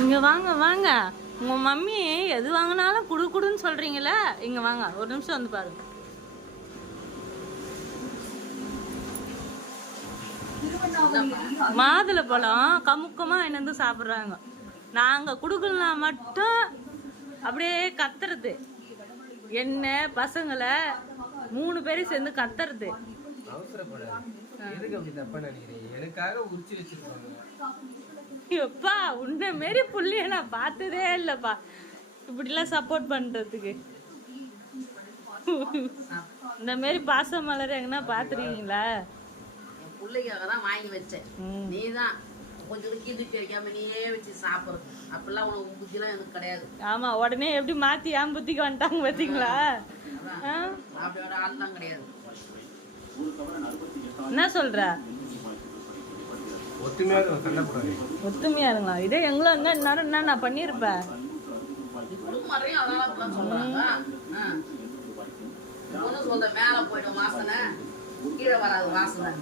இங்க வாங்க வாங்க. உங்க மம்மி எது வாங்கினாலும் குடு குடுன்னு சொல்றீங்களே, இங்க வாங்க ஒரு நிமிஷம் வந்து பாருங்க. மாதுளை பழம் கமுக்கமா என்னந்து சாப்பிடுறாங்க. நாங்க குடுக்கலாம் மட்டும் அப்படியே கத்துறது. என்ன பசங்களை 3 பேரும் சேர்ந்து கத்துறது. எப்பா உன்ன மாரி புள்ளிய நான் பார்த்ததே இல்லப்பா, இப்படிலாம் சப்போர்ட் பண்றதுக்கு. இந்த மாரி பாச மலர் எங்கன்னா பாத்துருக்கீங்களா? பிள்ளைக்காக தான் வாங்கி வச்சேன். நீ தான் கொஞ்சம் தூக்கி வைக்காம நீயே வச்சு சாப்பிடுறது. அப்படிலாம் உனக்கு புத்திலாம் எனக்கு கிடையாது. ஆமா, உடனே எப்படி மாத்தி என் புத்திக்கு வந்துட்டாங்க பாத்தீங்களா? அப்படியோட ஆள் தான் கிடையாது. என்ன சொல்ற? ஒத்துமையா இருங்களா? இதே எங்களும் இருந்தா இந்நேரம் என்ன நான் பண்ணிருப்பேன். சொல்ற மேல போயிடும் வாசனை, கீழே வராது வாசனை.